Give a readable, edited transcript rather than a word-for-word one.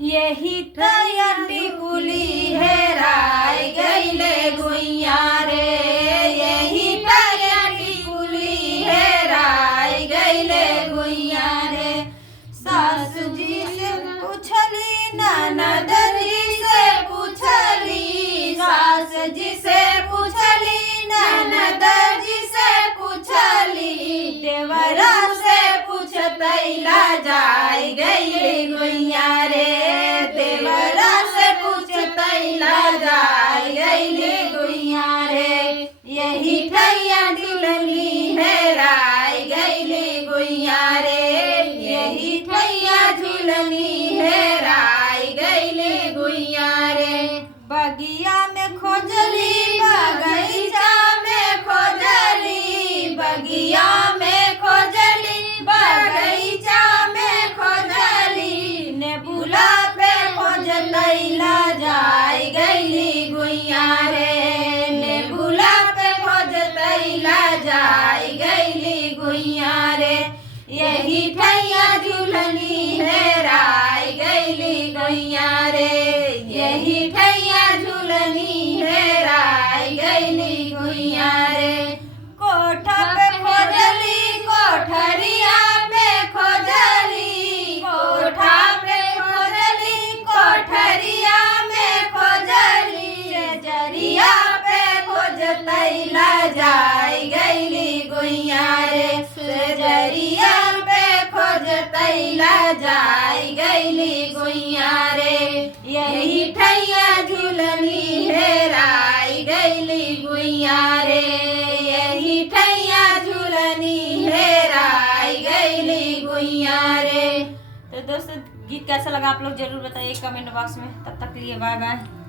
यही ठैया टिकुली हेराय गईले गुइया रे, यही ठैया टिकुली हेराय गईले गुइया रे। सास जी से पूछली ननद जी से पूछली, सास जी से पूछली ननद जी से पूछली, देवरा से पूछतैला जाय गईले गुइया रे, देवरा से पूछतैला जाय गईले गुइया रे। यही ठैया झूलनी हेराय गईले गुइया रे, यही ठैया झूलनी हेराय गईले गुइया रे। बगिया में खोजली बगीचा में खोजली, बगिया में खोजली बगीचा में खोजली, नेबुला पे खोजतैला जाय गईली गुइया रे, नेबुला पे खोजतैला जाय गईली गुइया रे। यही ठैया झूलनी हेराय गईली गुइया रे, यही ठैया झूलनी हेराय गईली गुइया रे। कोठा पे खोजली कोठरिया पे खोजली, कोठा पे खोजली कोठरिया में खोजली, जरिया पे खोजतैला जाय गईली गुइया रे, जरिया पे खोजतैला जाय गईली गुइया रे। यही ठैया झूलनी हेराय गईली गुइया रे, यही ठैया झूलनी हेराय गईली गुइया रे। तो दोस्तों गीत कैसा लगा आप लोग जरूर बताइए कमेंट बॉक्स में। तब तक के लिए बाय बाय।